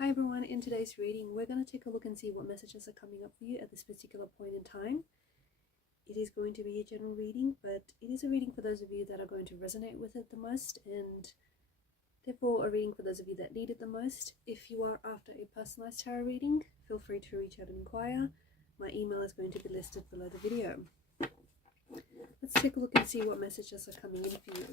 Hi everyone, in today's reading we're going to take a look and see what messages are coming up for you at this particular point in time. It is going to be a general reading, but it is a reading for those of you that are going to resonate with it the most, and therefore a reading for those of you that need it the most. If you are after a personalized tarot reading, feel free to reach out and inquire. My email is going to be listed below the video. Let's take a look and see what messages are coming in for you.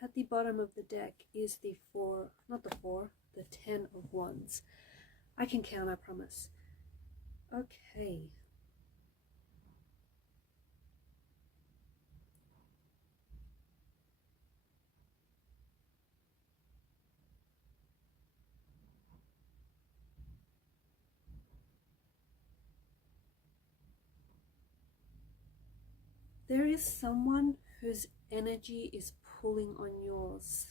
At the bottom of the deck is the the 10 of Wands. I can count, I promise. Okay. There is someone whose energy is pulling on yours,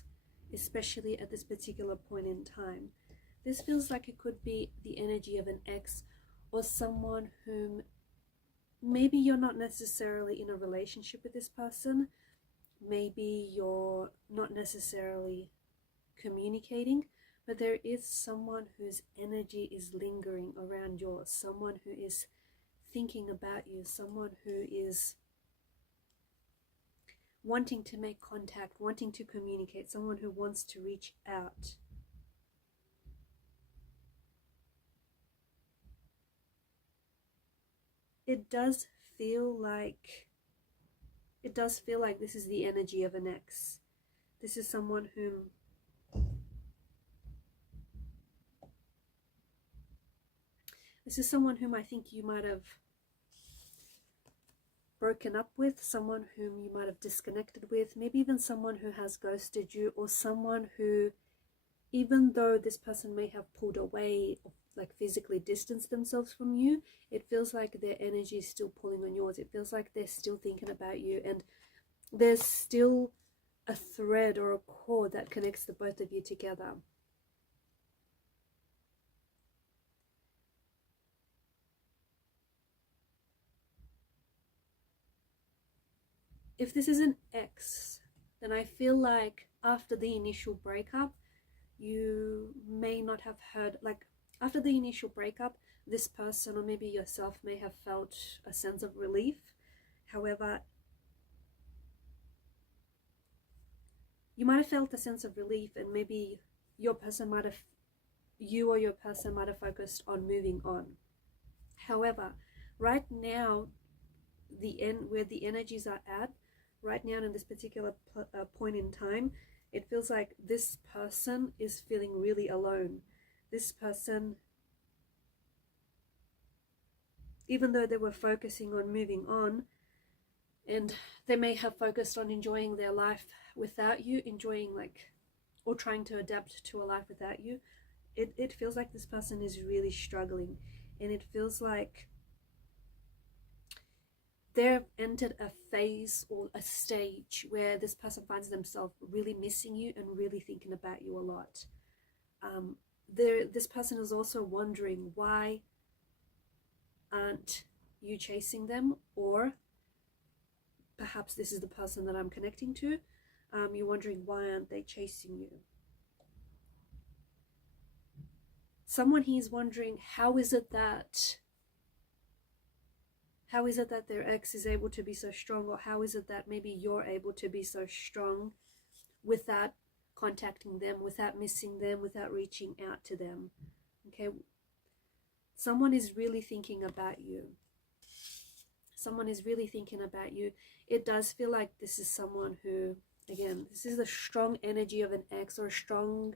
especially at this particular point in time. This feels like it could be the energy of an ex or someone whom maybe you're not necessarily in a relationship with this person. Maybe you're not necessarily communicating, but there is someone whose energy is lingering around yours, someone who is thinking about you, someone who is wanting to make contact, wanting to communicate, someone who wants to reach out. It does feel like this is the energy of an ex. This is someone whom I think you might have broken up with, someone whom you might have disconnected with, maybe even someone who has ghosted you, or someone who, even though this person may have pulled away, like physically distanced themselves from you, it feels like their energy is still pulling on yours. It feels like they're still thinking about you, and there's still a thread or a cord that connects the both of you together. If this is an ex, then I feel like after the initial breakup, you may not have heard, like after the initial breakup, this person or maybe yourself may have felt a sense of relief. However, you might have felt a sense of relief, and maybe you or your person might have focused on moving on. However, right now, where the energies are at, right now in this particular point in time, it feels like this person is feeling really alone. This person, even though they were focusing on moving on, and they may have focused on enjoying their life without you, or trying to adapt to a life without you, it feels like this person is really struggling, and it feels like they've entered a phase or a stage where this person finds themselves really missing you and really thinking about you a lot. This person is also wondering, why aren't you chasing them? Or perhaps this is the person that I'm connecting to. You're wondering, why aren't they chasing you? Someone here is wondering, how is it that their ex is able to be so strong, or how is it that maybe you're able to be so strong without contacting them, without missing them, without reaching out to them. Okay, someone is really thinking about you. Someone is really thinking about you. It does feel like this is someone who, again, this is the strong energy of an ex, or a strong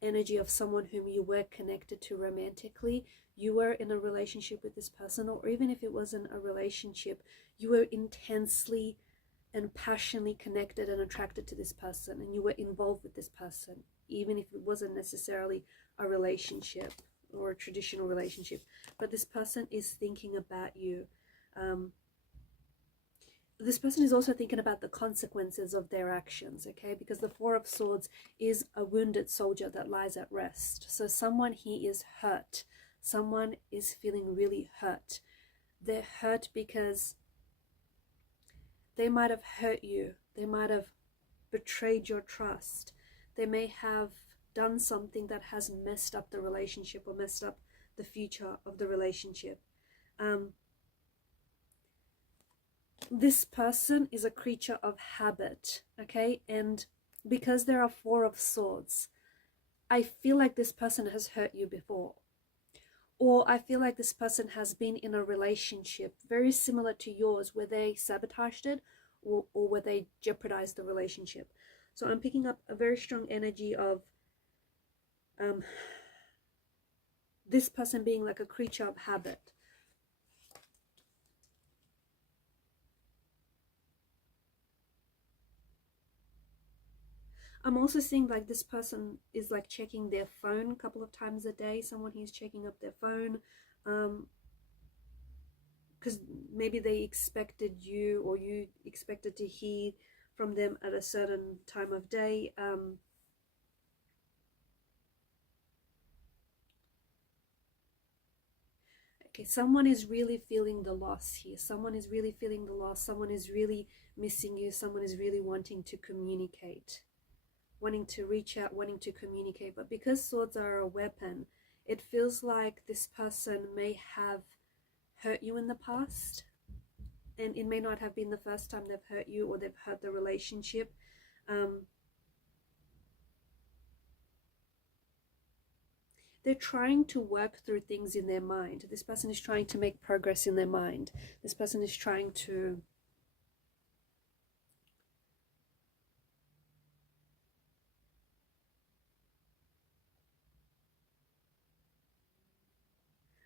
energy of someone whom you were connected to romantically. You were in a relationship with this person, or even if it wasn't a relationship, you were intensely and passionately connected and attracted to this person, and you were involved with this person, even if it wasn't necessarily a relationship or a traditional relationship. But this person is thinking about you. This person is also thinking about the consequences of their actions, okay? Because the Four of Swords is a wounded soldier that lies at rest. So someone here is hurt. Someone is feeling really hurt. They're hurt because they might have hurt you. They might have betrayed your trust. They may have done something that has messed up the relationship, or messed up the future of the relationship. This person is a creature of habit, okay? And because there are Four of Swords, I feel like this person has hurt you before. Or I feel like this person has been in a relationship very similar to yours, where they sabotaged it, or where they jeopardized the relationship. So I'm picking up a very strong energy of this person being like a creature of habit. I'm also seeing like this person is like checking their phone a couple of times a day. Someone who's checking up their phone, because maybe they expected you, or you expected to hear from them at a certain time of day. Okay, someone is really feeling the loss here. Someone is really feeling the loss. Someone is really missing you. Someone is really wanting to communicate, wanting to reach out, wanting to communicate. But because swords are a weapon, it feels like this person may have hurt you in the past, and it may not have been the first time they've hurt you, or they've hurt the relationship. They're trying to work through things in their mind. This person is trying to make progress in their mind. This person is trying to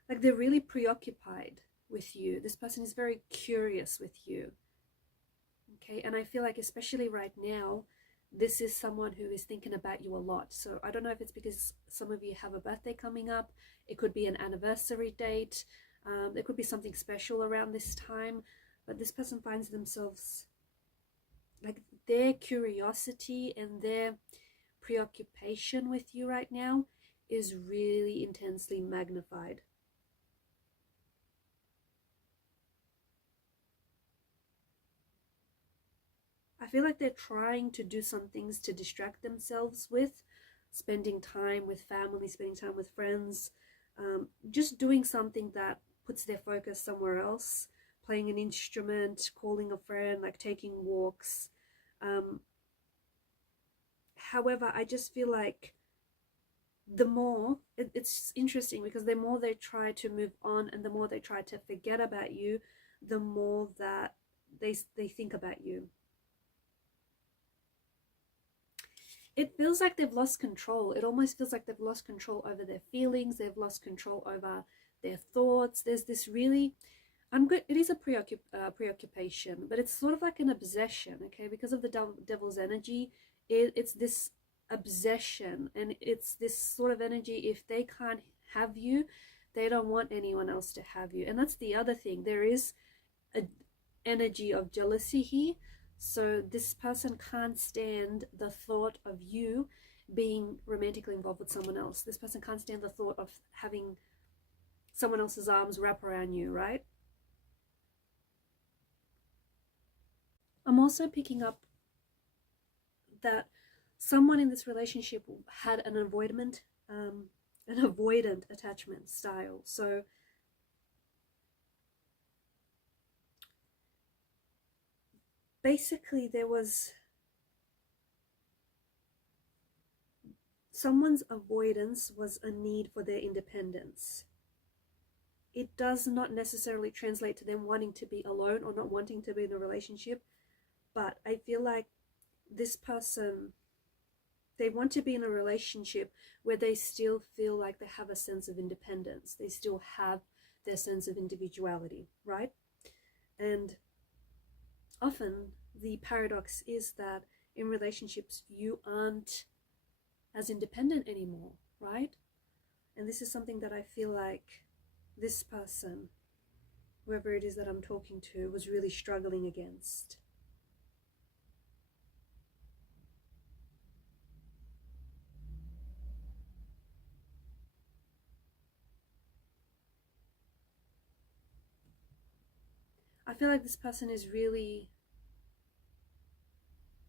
like, they're really preoccupied with you. This person is very curious with you. Okay, and I feel like especially right now, this is someone who is thinking about you a lot. So I don't know if it's because some of you have a birthday coming up. It could be an anniversary date. There could be something special around this time. But this person finds themselves, like, their curiosity and their preoccupation with you right now is really intensely magnified. I feel like they're trying to do some things to distract themselves with, spending time with family, spending time with friends, just doing something that puts their focus somewhere else, playing an instrument, calling a friend, like taking walks. However, I just feel like the more, it's interesting because the more they try to move on and the more they try to forget about you, the more that they think about you. It feels like they've lost control. It almost feels like they've lost control over their feelings. They've lost control over their thoughts. There's this really, it is a preoccupation, but it's sort of like an obsession, okay? Because of the devil's energy, it's this obsession, and it's this sort of energy. If they can't have you, they don't want anyone else to have you. And that's the other thing. There is an energy of jealousy here. So this person can't stand the thought of you being romantically involved with someone else. This person can't stand the thought of having someone else's arms wrap around you, right? I'm also picking up that someone in this relationship had an avoidant attachment style. So basically there was someone's avoidance was a need for their independence. It does not necessarily translate to them wanting to be alone or not wanting to be in a relationship, but I feel like this person, they want to be in a relationship where they still feel like they have a sense of independence. They still have their sense of individuality, right? And often the paradox is that in relationships, you aren't as independent anymore, right? And this is something that I feel like this person, whoever it is that I'm talking to, was really struggling against. I feel like this person is really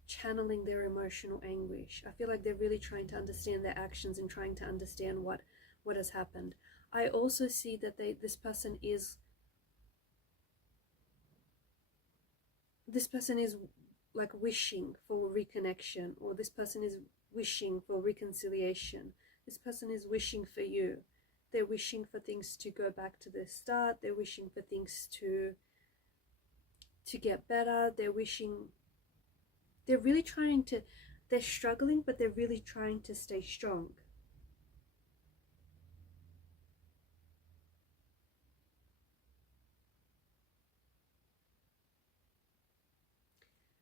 channeling their emotional anguish. I feel like they're really trying to understand their actions and trying to understand what has happened. I also see that this person is like wishing for reconnection, or this person is wishing for reconciliation. This person is wishing for you. They're wishing for things to go back to the start. They're wishing for things to get better. They're really trying to, they're struggling, but they're really trying to stay strong.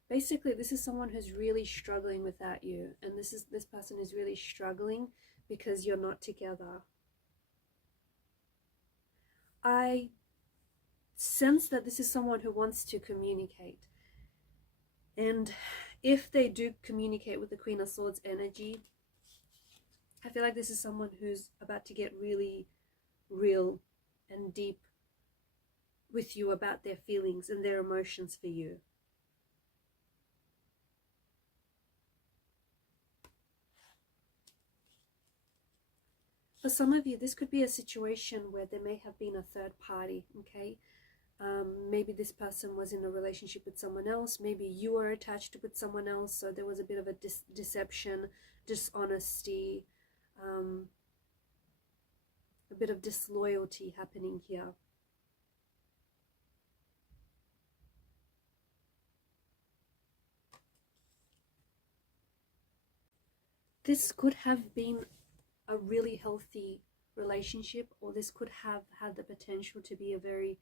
Basically, this is someone who's really struggling without you, and this person is really struggling because you're not together. I sense that this is someone who wants to communicate, and if they do communicate with the Queen of Swords energy, I feel like this is someone who's about to get really real and deep with you about their feelings and their emotions for you. For some of you, this could be a situation where there may have been a third party, okay? Maybe this person was in a relationship with someone else. Maybe you were attached with someone else, so there was a bit of a deception, dishonesty, a bit of disloyalty happening here. This could have been a really healthy relationship, or this could have had the potential to be a very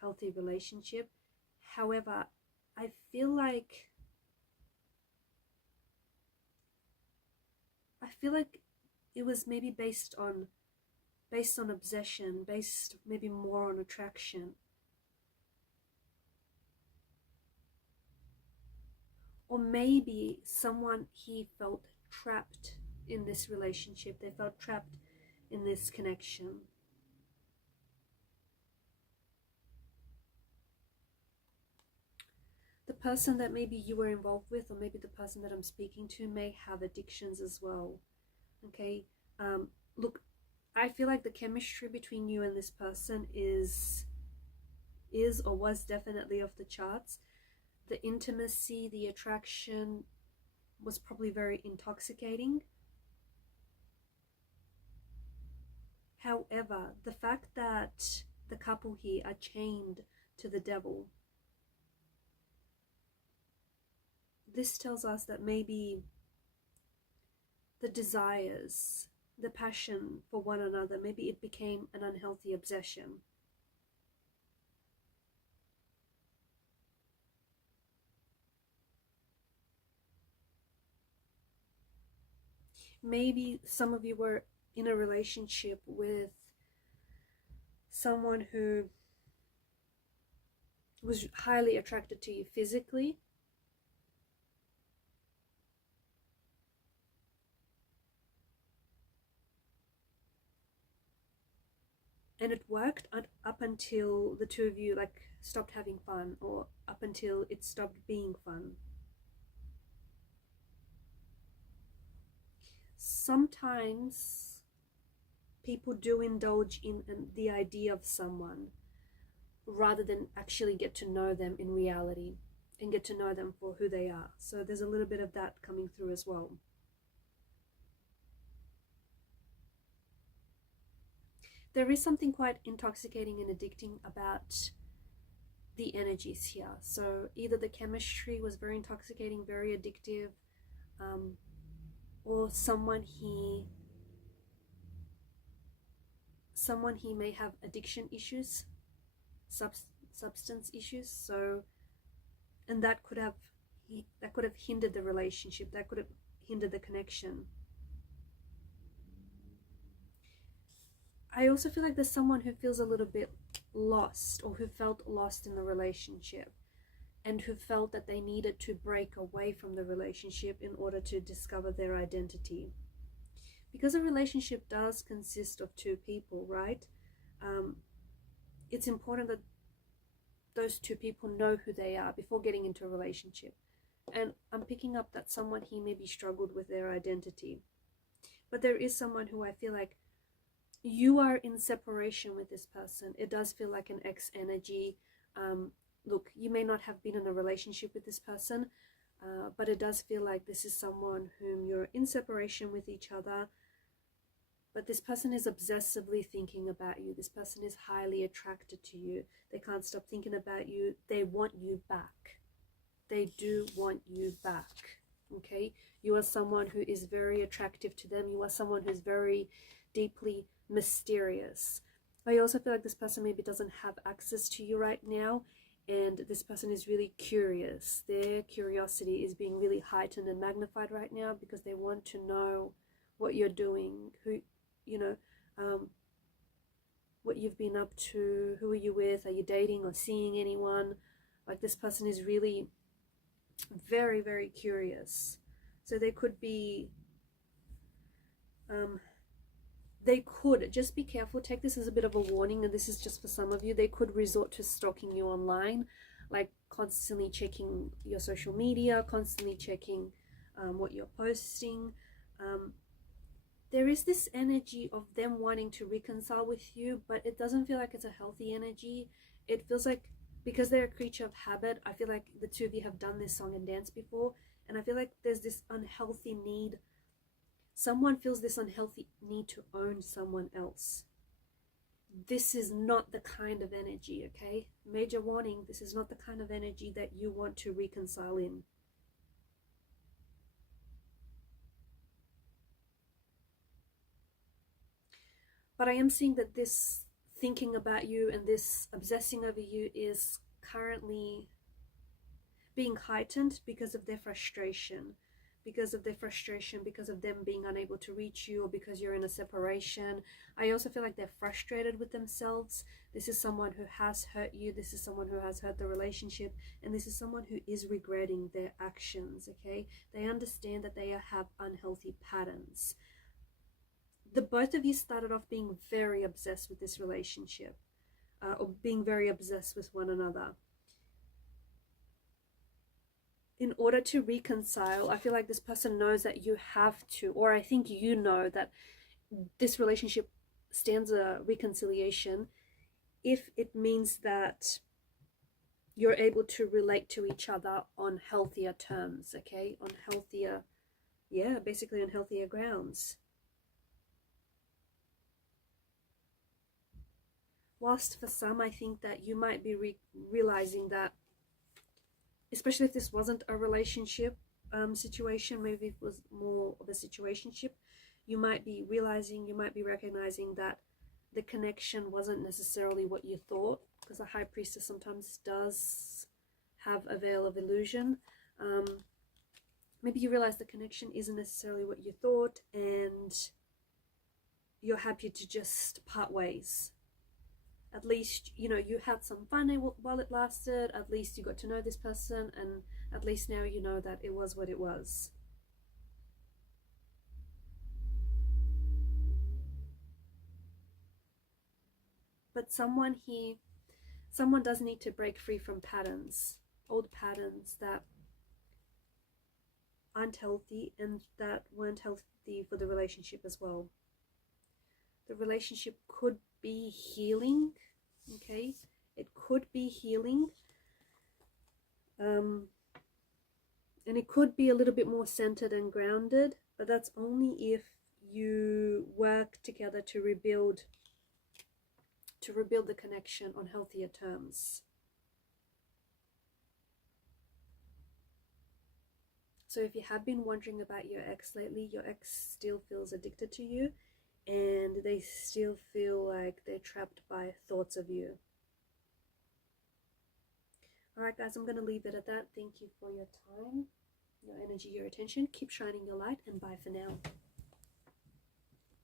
healthy relationship. However, I feel like it was maybe based on obsession, based maybe more on attraction. Or maybe someone, he felt trapped in this relationship. They felt trapped in this connection. The person that maybe you were involved with, or maybe the person that I'm speaking to, may have addictions as well. Okay, look, I feel like the chemistry between you and this person is or was definitely off the charts. The intimacy, the attraction was probably very intoxicating. However, the fact that the couple here are chained to the devil, this tells us that maybe the desires, the passion for one another, maybe it became an unhealthy obsession. Maybe some of you were in a relationship with someone who was highly attracted to you physically, and it worked up until the two of you like stopped having fun, or up until it stopped being fun. Sometimes people do indulge in the idea of someone rather than actually get to know them in reality and get to know them for who they are. So there's a little bit of that coming through as well. There is something quite intoxicating and addicting about the energies here. So either the chemistry was very intoxicating, very addictive, or someone he may have addiction issues, substance issues. So, and that could have hindered the relationship, that could have hindered the connection. I also feel like there's someone who feels a little bit lost, or who felt lost in the relationship, and who felt that they needed to break away from the relationship in order to discover their identity. Because a relationship does consist of two people, right? It's important that those two people know who they are before getting into a relationship. And I'm picking up that someone he maybe struggled with their identity. But there is someone who I feel like you are in separation with this person. It does feel like an ex energy. Look, you may not have been in a relationship with this person, but it does feel like this is someone whom you're in separation with each other. But this person is obsessively thinking about you. This person is highly attracted to you. They can't stop thinking about you. They want you back. They do want you back. Okay? You are someone who is very attractive to them. You are someone who's very deeply mysterious. I also feel like this person maybe doesn't have access to you right now, and this person is really curious. Their curiosity is being really heightened and magnified right now because they want to know what you're doing, what you've been up to, who are you with, are you dating or seeing anyone? Like, this person is really very, very curious. So they could be, they could, just be careful, take this as a bit of a warning, and this is just for some of you, they could resort to stalking you online, like constantly checking your social media, constantly checking what you're posting. There is this energy of them wanting to reconcile with you, but it doesn't feel like it's a healthy energy. It feels like, because they're a creature of habit, I feel like the two of you have done this song and dance before, and I feel like there's this unhealthy need. Someone feels this unhealthy need to own someone else. This is not the kind of energy, okay? Major warning, this is not the kind of energy that you want to reconcile in. But I am seeing that this thinking about you and this obsessing over you is currently being heightened because of their frustration. Because of them being unable to reach you, or because you're in a separation. I also feel like they're frustrated with themselves. This is someone who has hurt you. This is someone who has hurt the relationship. And this is someone who is regretting their actions, okay? They understand that they have unhealthy patterns. The both of you started off being very obsessed with this relationship, or being very obsessed with one another. In order to reconcile, I feel like this person knows that you have to, or I think you know that this relationship stands a reconciliation if it means that you're able to relate to each other on healthier terms, okay? On healthier, basically on healthier grounds. Whilst for some, I think that you might be realizing that, especially if this wasn't a relationship situation, maybe it was more of a situationship, you might be realizing, you might be recognizing that the connection wasn't necessarily what you thought, because the High Priestess sometimes does have a veil of illusion. Maybe you realize the connection isn't necessarily what you thought, and you're happy to just part ways. At least, you had some fun while it lasted. At least you got to know this person, and at least now you know that it was what it was. But someone does need to break free from patterns, old patterns that aren't healthy and that weren't healthy for the relationship as well. The relationship could be healing, okay? It could be healing. And it could be a little bit more centered and grounded, but that's only if you work together to rebuild to rebuild the connection on healthier terms. So if you have been wondering about your ex lately, your ex still feels addicted to you, and they still feel like they're trapped by thoughts of you. Alright guys, I'm going to leave it at that. Thank you for your time, your energy, your attention. Keep shining your light, and bye for now.